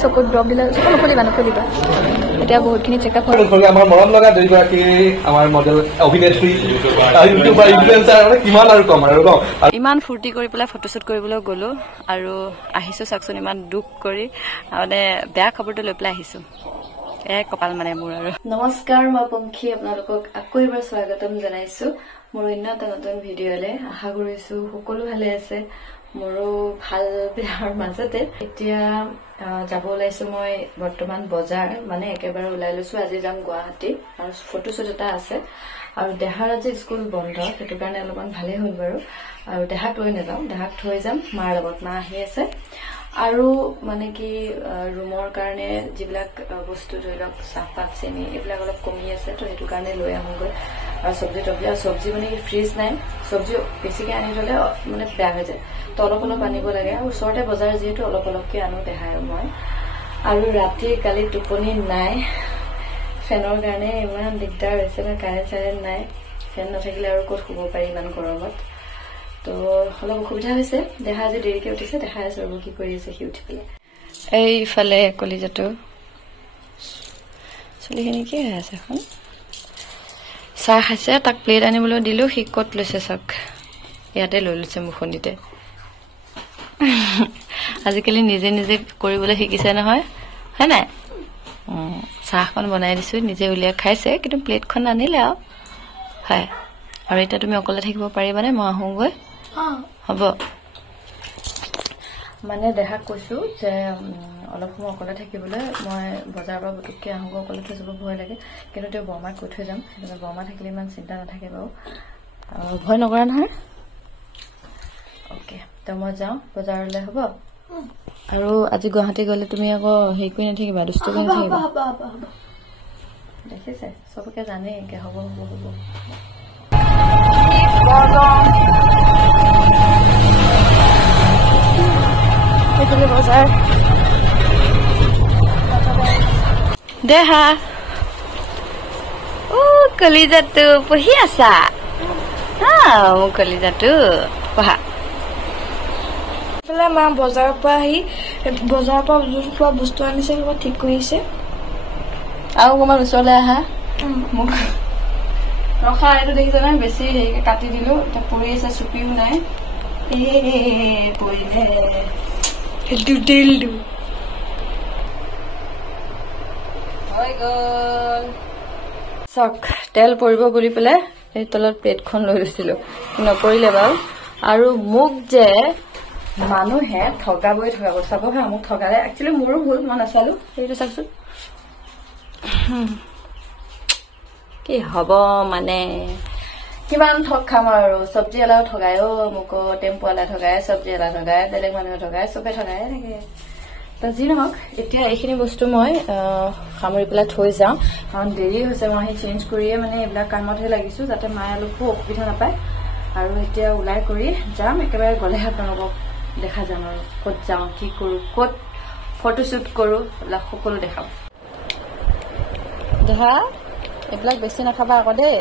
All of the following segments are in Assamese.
চকুত ড্ৰপ দিলে নকলিবা এতিয়া বহুতখিনি চেকআপ হ'ল আমাৰ মৰম লগা দুইগৰাকী আমাৰ মডেল অভিনেত্ৰী ইউটিউবাৰ ইনফ্লুৱেঞ্চাৰ কিমান আৰু কম আৰু ইমান ফূৰ্তি কৰি পেলাই ফটোশ্বুট কৰিবলৈ গ'লো আৰু আহিছোঁ চাওকচোন ইমান দুখ কৰি মানে বেয়া খবৰটো লৈ পেলাই আহিছোঁ এয়াই কপাল মানে মোৰ আৰু নমস্কাৰ মই পংখী আপোনালোকক আকৌ এবাৰ স্বাগতম জনাইছোঁ মোৰ অন্য এটা নতুন ভিডিঅ'লৈ আশা কৰিছোঁ সকলো ভালে আছে মোৰো ভাল বেয়াৰ মাজতে এতিয়া যাব ওলাইছোঁ মই বৰ্তমান বজাৰ মানে একেবাৰে ওলাই লৈছোঁ আজি যাম গুৱাহাটী আৰু ফটোশ্বুট এটা আছে আৰু দেহাৰ আজি স্কুল বন্ধ সেইটো কাৰণে অলপমান ভালেই হ'ল বাৰু আৰু দেহাক লৈ নাযাওঁ দেহাক থৈ যাম মাৰ লগত মা আহি আছে আৰু মানে কি ৰুমৰ কাৰণে যিবিলাক বস্তু ধৰি লওক চাহপাত চেনি এইবিলাক অলপ কমি আছে তো সেইটো কাৰণে লৈ আহোঁগৈ আৰু চব্জি মানে কি ফ্ৰিজ নাই চব্জি বেছিকৈ আনি থ'লে মানে বেয়া হৈ যায় তো অলপ আনিব লাগে আৰু ওচৰতে বজাৰ যিহেতু অলপকৈ আনো দেহাই মই আৰু ৰাতি কালি টোপনি নাই ফেনৰ কাৰণে ইমান দিগদাৰ হৈছে ন কাৰেণ্ট নাই ফেন নাথাকিলে আৰু ক'ত শুব পাৰি ইমান গৰমত তো অলপ অসুবিধা হৈছে দেহা আজি দেৰিকৈ উঠিছে দেখাই আছো ৰ'ব কি কৰি আছে সি উঠি পেলাই এইফালে কলিজাটো চুলিখিনি কি হৈ আছে এখন চাহ খাইছে তাক প্লেট আনিবলৈ দিলোঁ সি ক'ত লৈছে চাওক ইয়াতে লৈ লৈছে মুখনিতে আজিকালি নিজে নিজে কৰিবলৈ শিকিছে নহয় হয় নাই চাহখন বনাই দিছোঁ নিজে উলিয়াই খাইছে কিন্তু প্লেটখন আনিলে আৰু হয় আৰু এতিয়া তুমি অকলে থাকিব পাৰিবানে মই আহোঁগৈ হ'ব মানে দেহাক কৈছোঁ যে অলপ সময় অকলে থাকিবলৈ মই বজাৰৰ পৰা পুটুককৈ আহোঁগৈ অকলে থৈ যাব ভয় লাগে কিন্তু তেওঁ বৰমাক কৈ থৈ যাম সেইকাৰণে বৰমা থাকিলে ইমান চিন্তা নাথাকে বাৰু ভয় নকৰা নহয় অ'কে তো মই যাওঁ বজাৰলৈ হ'ব আৰু আজি গুৱাহাটী গ'লে তুমি আকৌ হেৰি কৰি নাথাকিবা দুষ্ট কৰি নাথাকিবা দেখিছে চবকে জানেই একে হ'ব এইফালে বজাৰ দেহা কলিজাটো পঢ়ি আছা মোৰ কলিজাটো পঢ়া মা বজাৰৰ পৰা আহি যোৱা বস্তু আনিছে কিবা ঠিক কৰিছে আৰু অকণমান ওচৰলৈ আহা মোক ৰখা এইটো দেখিছা নহয় বেছি হেৰিকৈ কাটি দিলোঁ এতিয়া পৰি আছে চুপিও নাই পৰিলে হৈ গ'ল চাওক তেল পৰিব বুলি পেলাই এই তলত প্লেটখন লৈ লৈছিলোঁ নপৰিলে বাৰু আৰু মোক যে মানুহে ঠগাবই ঠগাব চাব হা মোক ঠগালে একচুৱেলি মোৰো ভুল মই নাচালো সেইটো চাওকচোন কি হ'ব মানে কিমান ঠগ খাম আৰু চব্জি এলাও ঠগাই মোক টেম্পু এলা ঠগাই চব্জি এলা ঠগাই বেলেগ মানুহে ঠগাই চবে ঠগাই থাকে তো যি নহওক এতিয়া এইখিনি বস্তু মই সামৰি পেলাই থৈ যাওঁ কাৰণ দেৰি হৈছে মই আহি চেঞ্জ কৰিয়ে মানে এইবিলাক কামতহে লাগিছোঁ যাতে মায়ে অলপো অসুবিধা নাপায় আৰু এতিয়া ওলাই কৰি যাম একেবাৰে গ'লেহে আপোনালোকক দেখা যাম আৰু ক'ত যাওঁ কি কৰোঁ ক'ত ফটোশ্বুট কৰোঁ এইবিলাক সকলো দেখাম দেহা এইবিলাক বেছি নাখাবা আকৌ দেই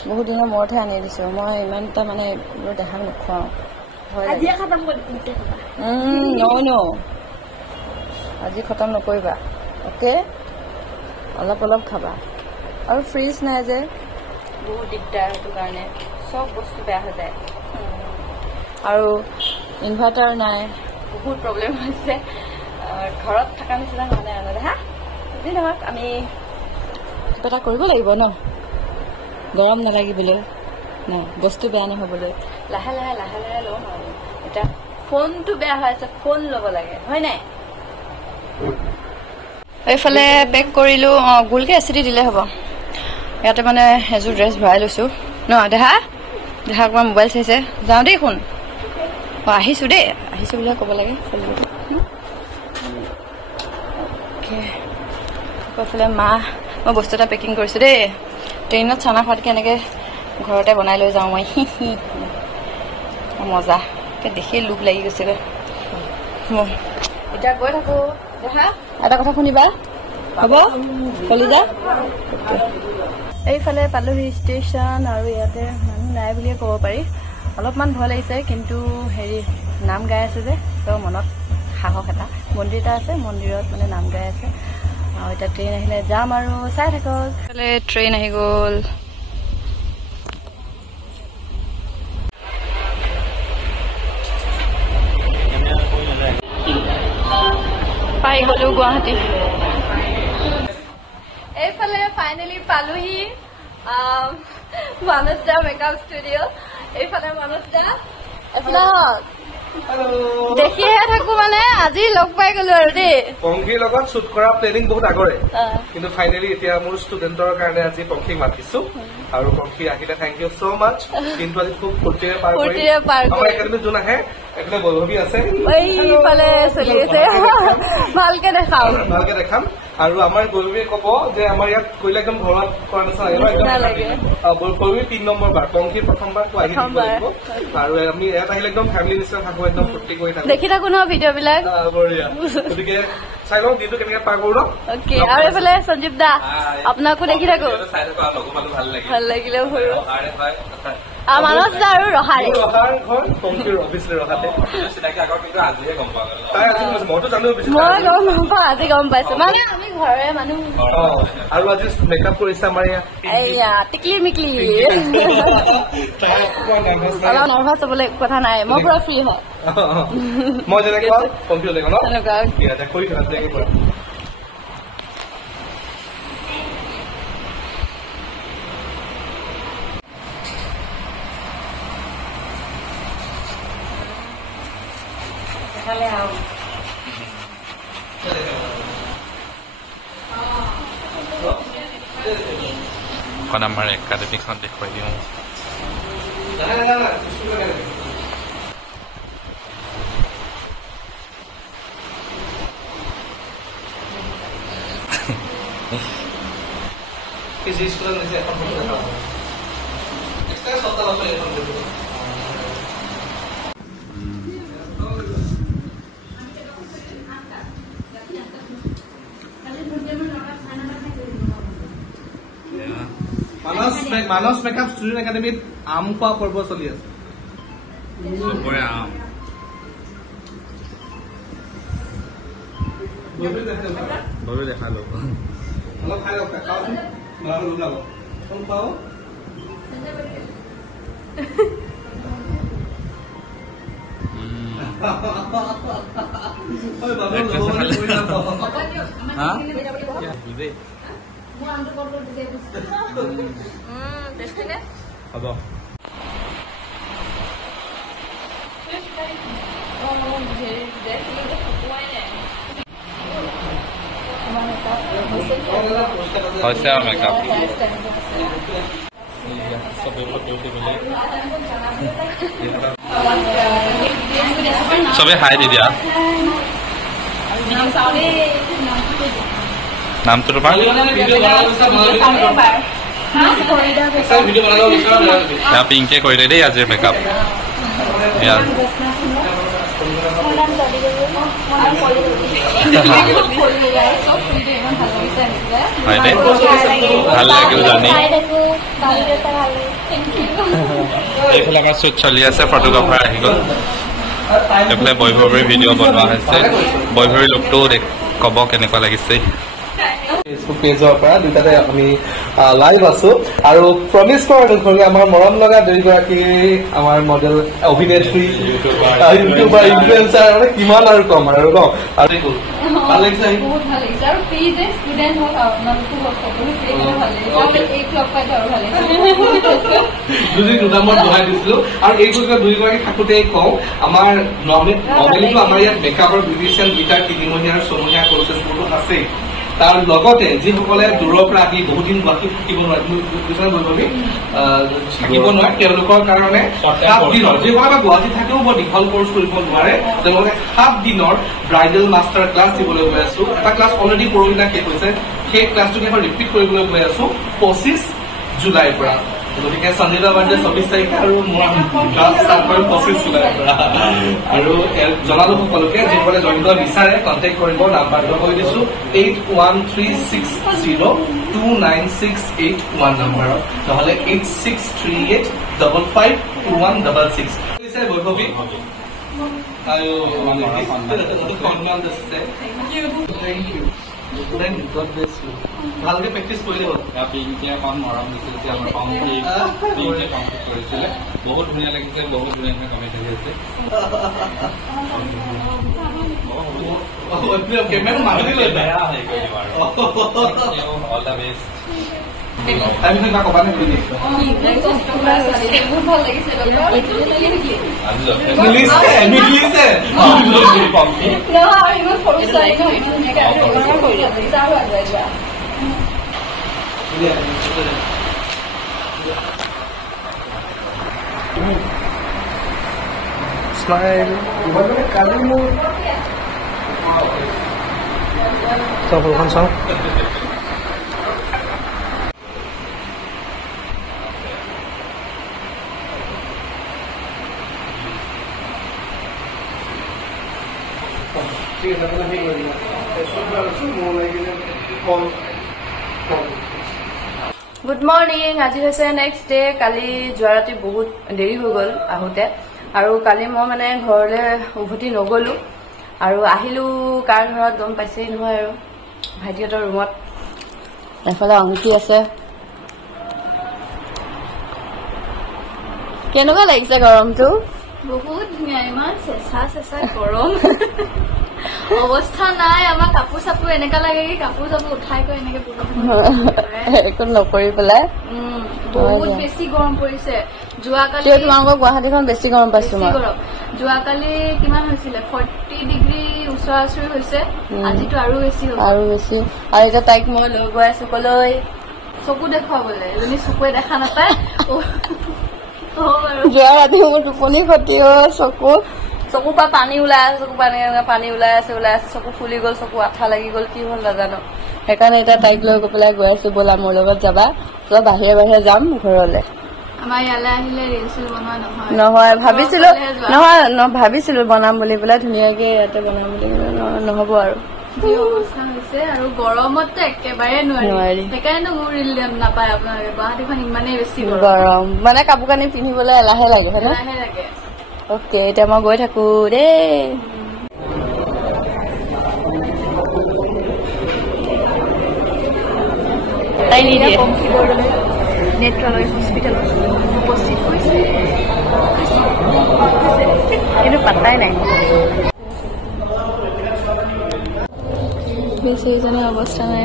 বহুত দিনৰ মূৰতহে আনি দিছোঁ মই ইমান এটা মানে দেহাক নোখোৱাওঁ আজি খতম নকৰিবা অ'কে অলপ খাবা আৰু ফ্ৰিজ নাই যে বহুত দিগদাৰ সেইটো কাৰণে চব বস্তু বেয়া হৈ যায় আৰু ইনভাৰ্টাৰ নাই বহুত প্ৰব্লেম হৈছে ঘৰত থকা নিচিনা হোৱা নাই আৰু হা যি নহওক আমি কিবা এটা কৰিব লাগিব ন গৰম নালাগিবলৈ ন বস্তু বেয়া নহ'বলৈ লাহে ল'ম আৰু এতিয়া ফোনটো বেয়া হৈ আছে ফোন ল'ব লাগে হয় নাই এইফালে পেক কৰিলোঁ গোলকৈ এচিডি দিলে হ'ব ইয়াতে মানে এযোৰ ড্ৰেছ ভৰাই লৈছোঁ ন দেহা অকণমান মোবাইল চাইছে যাওঁ দেই শুন আহিছোঁ দেই আহিছোঁ বুলিহে ক'ব লাগে এইফালে মা মই বস্তু এটা পেকিং কৰিছোঁ দেই ট্ৰেইনত চানা খোৱাতকৈ এনেকৈ ঘৰতে বনাই লৈ যাওঁ মই মজা দেখি লোভ লাগি গৈছেগৈ এতিয়া গৈ থাকোঁ দেহা এটা কথা শুনিবা হ'ব কলিজা এইফালে পালোহি ষ্টেচন আৰু ইয়াতে মানুহ নাই বুলিয়ে ক'ব পাৰি অলপমান ভয় লাগিছে কিন্তু হেৰি নাম গাই আছে যে তো মনত সাহস এটা মন্দিৰ এটা আছে মন্দিৰত মানে নাম গাই আছে এতিয়া ট্ৰেইন আহিলে যাম আৰু চাই থাকক ট্ৰেইন আহি গ'ল পাই গ'লো গুৱাহাটী এইফালে ফাইনেলি পালোহি মানস দা মেকআপ ষ্টুডিঅ' এইফালে মানস দা এইফালে দেখিহে থাকো মানে আজি লগ পাই গলো আৰু দেই পংখীৰ লগত শ্বুট কৰা প্লেনিং বহুত আগৰে কিন্তু ফাইনেলি এতিয়া মোৰ ষ্টুডেণ্টৰ কাৰণে আজি পংখীক মাতিছো আৰু পংখী আহিলে থেংক ইউ ছ' মাচ কিন্তু আজি খুব ফূৰ্তিৰে পাৰ কৰি আমাৰ একাডেমীত যোন আহে এইফালে বৈভৱী আছে এইফালে চলি আছে ভালকে দেখাম আৰু আমাৰ বৈভৱীয়ে কব যে আমাৰ ইয়াত কৰিলে একদম ঘৰত কৰা নিচিনা লাগে বৈভৱী 3 নম্বৰ বাৰ পংখী প্ৰথমবাৰটো আহি দিব লাগিব আৰু আমি ইয়াত আহিলে একদম ফেমিলি নিচিনা থাকো একদম ফূৰ্তি কৰি থাকো দেখি থাকো ন ভিডিঅ' বিলাক গতিকে চাই লওঁ দিনটো কেনেকে পাৰ কৰো অকে আৰু এইফালে সঞ্জীৱ দা আপোনাকো দেখি থাকো ভাল লাগিলে মানস দা আৰু ৰহাৰ ঘৰ পংখীৰ অফিচলৈ ৰখাতে মই গম নাপাওঁ আজি গম পাইছো মানে আমি ঘৰৰে মানুহ আৰু আজি মেকআপ কৰিছে আমাৰ ইয়াত টিকলি মিকলি অলপ নাৰ্ভাছ হবলৈ কথা নাই মই পুৰা ফ্ৰী হয় মই যেনেকে পংখীও দেখো ন কৰি থাকা এখন আমাৰ একাডেমীখন দেখুৱাই দিওঁ মানস মেকআপ ষ্টুডিঅ' একাডেমীত আম খোৱা পৰ্ব চলি আছে চবৰে আম বহি দেখালো অলপ খাই লওক ওলাব পাও হ'ব হৈছে আৰু মেকআপ চবে হাই দি দিয়া নামটো তোমাৰ পিংকে কৰিলে দেই আজিৰ মেকআপ ভাল লাগিল জানি এইফালে আমাৰ শ্বুট চলি আছে ফটোগ্ৰাফাৰ আহি গ'ল এইফালে বৈভৱীৰ ভিডিঅ' বনোৱা হৈছে বৈভৱীৰ লুকটো ক'ব কেনেকুৱা লাগিছে ফেচবুক পেজৰ পৰা দুটাতে আমি লাইভ আছো আৰু প্ৰমিছ কৰা অনুসৰি আমাৰ মৰম লগা দুইগৰাকী আমাৰ মডেল অভিনেত্ৰী ইউটিউবাৰ ইনফ্লুৱেঞ্চাৰ মানে কিমান আৰু কম আৰু ন ভাল লাগিছে দুদিন দুটামত বহাই দিছিলো আৰু এই দুইগৰাকী থাকোঁতে কওঁ আমাৰ নৰ্মেলিটো আমাৰ ইয়াত মেকআপৰ বিউটিচিয়ান দুইটাৰ 3মহীয়া আৰু 6মহীয়া কৰ্চেছবোৰটো আছেই তাৰ লগতে যিসকলে দূৰৰ পৰা আহি বহুদিন গুৱাহাটীত থাকিব নোৱাৰে তেওঁলোকৰ কাৰণে 7 দিনৰ যিসকলে গুৱাহাটীত থাকিও বৰ দীঘল কৰ্চ কৰিব নোৱাৰে তেওঁলোকে 7 দিনৰ ব্ৰাইডেল মাষ্টাৰ ক্লাছ দিবলৈ গৈ আছো এটা ক্লাছ অলৰেডি পৰহিদিনা শেষ হৈছে সেই ক্লাছটোকে মই ৰিপিট কৰিবলৈ গৈ আছো 25 জুলাইৰ পৰা গতিকে সঞ্জীৱ বাৰ্ডে 24 তাৰিখে আৰু মই ক্লাছ ষ্টাৰ্ট কৰিম 25 জুলাইৰ পৰা আৰু জনালো সকলোকে যিসকলে জইন কৰিব বিচাৰে কণ্টেক্ট কৰিব নাম্বাৰটো কৈ দিছো 8136029681 নম্বৰত নহলে 8638552166 বৈভৱী ভালকে প্ৰেক্টিচ কৰিলে হ'ল মৰম দিছিল আমাৰ কমপ্লিট কৰিছিলে বহুত ধুনীয়া লাগিছে বহুত ধুনীয়াকৈ কামি থাকি আছে অল দ্য বেষ্ট আমি কিবা ক'বা নে মিলিছে Smile. Kamu Sopo konsol. Good morning আজি হৈছে নেক্সট ডে কালি যোৱা ৰাতি বহুত দেৰি হৈ গ'ল আহোঁতে আৰু কালি মই মানে ঘৰলৈ উভতি নগ'লো আৰু আহিলো কাৰ ঘৰত গম পাইছেই নহয় আৰু ভাইটিহঁতৰ ৰুমত এফালে অংকি আছে কেনেকুৱা লাগিছে গৰমটো বহুত ধুনীয়া ইমান চেঁচা চেঁচা গৰম অৱস্থা নাই আমাৰ কাপোৰ চাপোৰ এনেকা লাগে কি কাপোৰ চাপোৰ উঠাই কৰি এনেকে একো নকৰি পেলাই বহুত বেছি গৰম পৰিছে যোৱাকালি তোমালোকৰ গুৱাহাটীখন বেছি গৰম পাইছো মই যোৱাকালি কিমান হৈছিলে 40 ডিগ্ৰী ওচৰা ওচৰি হৈছে আজিতো আৰু বেছি আৰু এতিয়া তাইক মই লৈ গৈ আছো কলৈ চকু দেখুৱাবলৈ এজনী চকুৱে দেখা নাপায় যোৱা ৰাতি মোৰ টোপনি ক্ষতি হ'ল চকুৰ পৰা পানী ওলাই আছে পানী ওলাই আছে চকু ফুলি গ'ল চকু আঠা লাগি গ'ল কি হ'ল নাজানো সেইকাৰণে এতিয়া তাইক লৈ গৈ পেলাই গৈ আছো ব'লা মোৰ লগত যাবা অলপ বাহিৰে বাহিৰে যাম ঘৰলৈ আমাৰ ইয়ালৈ আহিলে ৰিল চিল বনোৱা নহয় ভাবিছিলো বনাম বুলি পেলাই ধুনীয়াকে ইয়াতে বনাম বুলি নহ'ব আৰু যি অৱস্থা হৈছে আৰু গৰমততো একেবাৰে নোৱাৰি সেইকাৰণে মোৰ ৰিল নাপায় আপোনালোকে গুৱাহাটীখন ইমানেই বেছি গৰম মানে কাপোৰ কানি পিন্ধিবলৈ এলাহে লাগে হয়নে অ'কে এতিয়া মই গৈ থাকো দেই তাই নিদিয়ে নেত্ৰালয় হস্পিটেলত উপস্থিত হৈছে কিন্তু পাত্তাই নাই বেছিজনৰ অৱস্থা নাই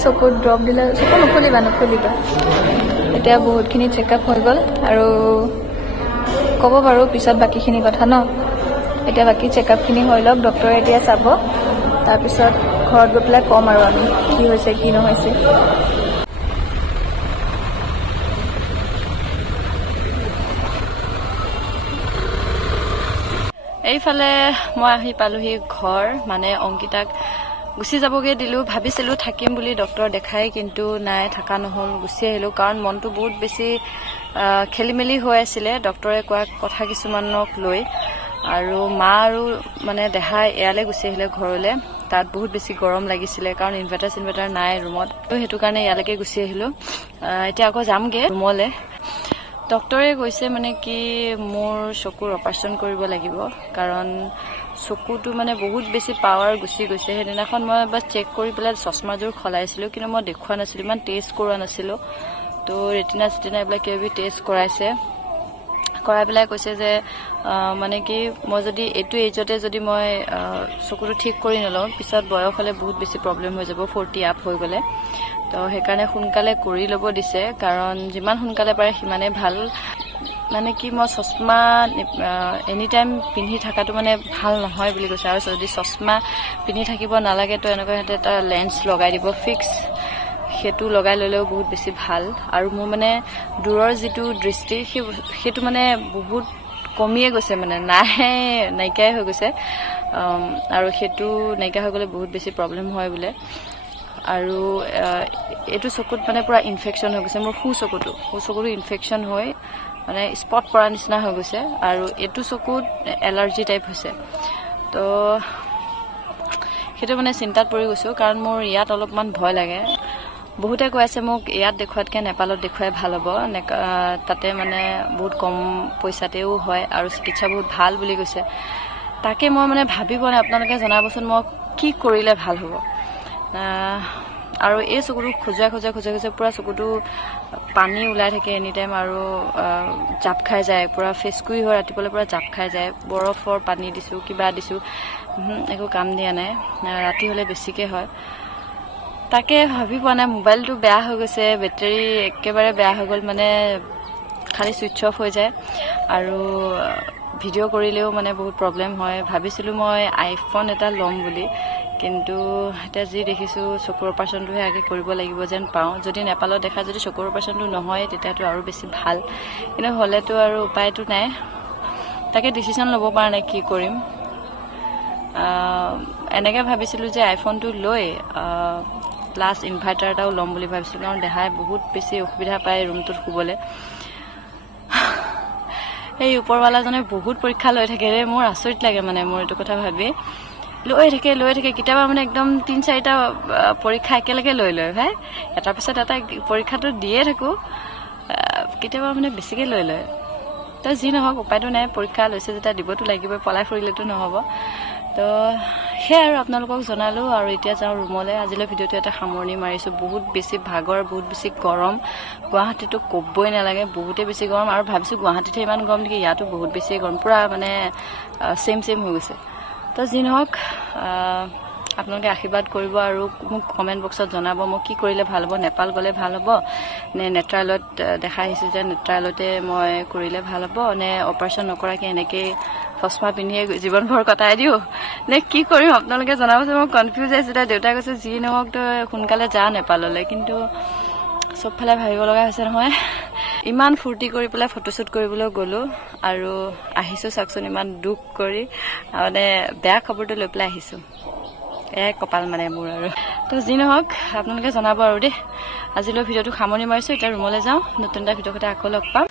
চকুত ড্ৰপ দিলে চকু নুখুলিবা এতিয়া বহুতখিনি চেকআপ হৈ গ'ল আৰু ক'ব বাৰু পিছত বাকীখিনি কথা ন এতিয়া বাকী চেকআপখিনি হৈ লওক ডক্টৰে এতিয়া চাব তাৰপিছত ঘৰত গৈ পেলাই ক'ম আৰু আমি কি হৈছে কি নহৈছে এইফালে মই আহি পালোহি ঘৰ মানে অংকিতাক গুচি যাবগৈ দিলো ভাবিছিলো থাকিম বুলি ডক্টৰ দেখাই কিন্তু নাই থকা নহ'ল গুচি আহিলো কাৰণ মনটো বহুত বেছি খেলি মেলি হৈ আছিলে ডক্টৰে কোৱা কথা কিছুমানক লৈ আৰু মা আৰু মানে দেহাই ইয়ালৈ গুচি আহিলে ঘৰলৈ তাত বহুত বেছি গৰম লাগিছিলে কাৰণ ইনভাৰ্টাৰ নাই ৰুমত তো সেইটো কাৰণে ইয়ালৈকে গুচি আহিলো এতিয়া আকৌ যামগে ৰুমলৈ ডক্টৰে কৈছে মানে কি মোৰ চকুৰ অপাৰেশ্যন কৰিব লাগিব কাৰণ চকুটো মানে বহুত বেছি পাৱাৰ গুচি গৈছে সেইদিনাখন মই এবাৰ চেক কৰি পেলাই চশমাযোৰ খলাইছিলোঁ কিন্তু মই দেখুওৱা নাছিলোঁ ইমান টেষ্ট কৰোৱা নাছিলোঁ তো ৰেটিনা এইবিলাক কিবা টেষ্ট কৰাইছে কৰাই পেলাই কৈছে যে মানে কি মই যদি এইটো এজতে যদি মই চকুটো ঠিক কৰি নলওঁ পিছত বয়স হ'লে বহুত বেছি প্ৰব্লেম হৈ যাব 40 আপ হৈ গ'লে তো সেইকাৰণে সোনকালে কৰি ল'ব দিছে কাৰণ যিমান সোনকালে পাৰে সিমানে ভাল মানে কি মই চশমা এনি টাইম পিন্ধি থকাটো মানে ভাল নহয় বুলি কৈছে আৰু যদি চশমা পিন্ধি থাকিব নালাগে তো এনেকুৱা এটা লেন্স লগাই দিব ফিক্স সেইটো লগাই ল'লেও বহুত বেছি ভাল আৰু মোৰ মানে দূৰৰ যিটো দৃষ্টি সেইটো মানে বহুত কমিয়ে গৈছে মানে নাইকিয়াই হৈ গৈছে আৰু সেইটো নাইকিয়া হৈ গ'লে বহুত বেছি প্ৰব্লেম হয় বোলে আৰু এইটো চকুত মানে পুৰা ইনফেকশ্যন হৈ গৈছে মোৰ চকুটো ইনফেকশ্যন হৈ মানে স্পট পৰা নিচিনা হৈ গৈছে আৰু এইটো চকুত এলাৰ্জি টাইপ হৈছে তো সেইটো মানে চিন্তাত পৰি গৈছোঁ কাৰণ মোৰ ইয়াত অলপমান ভয় লাগে বহুতে কৈ আছে মোক ইয়াত দেখুৱাতকৈ নেপালত দেখুৱাই ভাল হ'ব, তাতে মানে বহুত কম পইচাতেও হয় আৰু চিকিৎসা বহুত ভাল বুলি কৈছে। তাকে মই মানে ভাবি পোৱা নাই, আপোনালোকে জনাবচোন মই কি কৰিলে ভাল হ'ব। আৰু এই চকুটো খোজাই পুৰা চকুটো পানী ওলাই থাকে এনি টাইম আৰু জাপ খাই যায়, পুৰা ফেচকুৰি হয়, ৰাতিপুৱালৈ পুৰা জাপ খাই যায়। বৰফৰ পানী দিছোঁ, কিবা দিছোঁ, একো কাম দিয়া নাই। ৰাতি হ'লে বেছিকৈ হয়। তাকে ভাবি পোৱা নাই। মোবাইলটো বেয়া হৈ গৈছে, বেটেৰী একেবাৰে বেয়া হৈ গ'ল, মানে খালি ছুইচ অফ হৈ যায় আৰু ভিডিঅ' কৰিলেও মানে বহুত প্ৰব্লেম হয়। ভাবিছিলোঁ মই আইফোন এটা ল'ম বুলি, কিন্তু এতিয়া যি দেখিছোঁ চকুৰ অপাৰেশ্যনটোহে আগে কৰিব লাগিব যেন পাওঁ। যদি নেপালত দেখা যদি চকুৰ অপাৰেশ্যনটো নহয় তেতিয়াতো আৰু বেছি ভাল, কিন্তু হ'লেতো আৰু উপায়টো নাই। তাকে ডিচিশ্যন ল'ব পৰা নাই কি কৰিম। এনেকৈ ভাবিছিলোঁ যে আইফোনটো লৈ প্লাছ ইনভাৰ্টাৰ এটাও ল'ম বুলি ভাবিছিলোঁ, কাৰণ দেহাই বহুত বেছি অসুবিধা পায় ৰুমটোত শুবলৈ। সেই ওপৰৱালাজনে বহুত পৰীক্ষা লৈ থাকে ৰে, মোৰ আচৰিত লাগে মানে মোৰ এইটো কথা ভাবি। লৈ থাকে কেতিয়াবা মানে একদম 3-4টা পৰীক্ষা একেলগে লৈ লয় ভাই, এটাৰ পিছত এটা পৰীক্ষাটো দিয়ে থাকোঁ, কেতিয়াবা মানে বেছিকৈ লৈ লয়। তো যি নহওক উপায়টো নাই, পৰীক্ষা লৈছে যেতিয়া দিবতো লাগিবই, পলাই ফুৰিলেতো নহ'ব। তো সেয়াই আৰু আপোনালোকক জনালোঁ। আৰু এতিয়া যাওঁ ৰুমলৈ। আজিলৈ ভিডিঅ'টো এটা সামৰণি মাৰিছোঁ। বহুত বেছি ভাগৰ, বহুত বেছি গৰম। গুৱাহাটীতো ক'বই নালাগে, বহুতেই বেছি গৰম। আৰু ভাবিছোঁ গুৱাহাটীতহে ইমান গৰম নেকি, ইয়াতো বহুত বেছি গৰম, পূৰা মানে ছেম হৈ গৈছে। তো যি নহওক আপোনালোকে আশীৰ্বাদ কৰিব আৰু মোক কমেণ্ট বক্সত জনাব মই কি কৰিলে ভাল হ'ব। নেপাল গ'লে ভাল হ'ব নে নেত্ৰালয়ত দেখাই আহিছোঁ যে নেত্ৰালয়তে মই কৰিলে ভাল হ'ব, নে অপাৰেশ্যন নকৰাকৈ এনেকৈ চশমা পিন্ধিয়ে জীৱনভৰ কটাই দিওঁ, নে কি কৰিম আপোনালোকে জনাবচোন। মই কনফিউজ আছোঁ। এতিয়া দেউতাই কৈছে যি নহওক তই সোনকালে যা নেপাললৈ, কিন্তু চবফালে ভাবিব লগা হৈছে নহয়। ইমান ফূৰ্তি কৰি পেলাই ফটোশ্বুট কৰিবলৈ গ'লোঁ আৰু আহিছোঁ চাওকচোন, ইমান দুখ কৰি মানে বেয়া খবৰটো লৈ পেলাই আহিছোঁ। কপাল মানে মোৰ আৰু। তো যি নহওক আপোনালোকে জনাব আৰু দেই। আজিলৈ ভিডিঅ'টো সামৰণি মাৰিছোঁ। এতিয়া ৰুমলৈ যাওঁ, নতুন এটা ভিডিঅ' কথা আকৌ লগ পাম।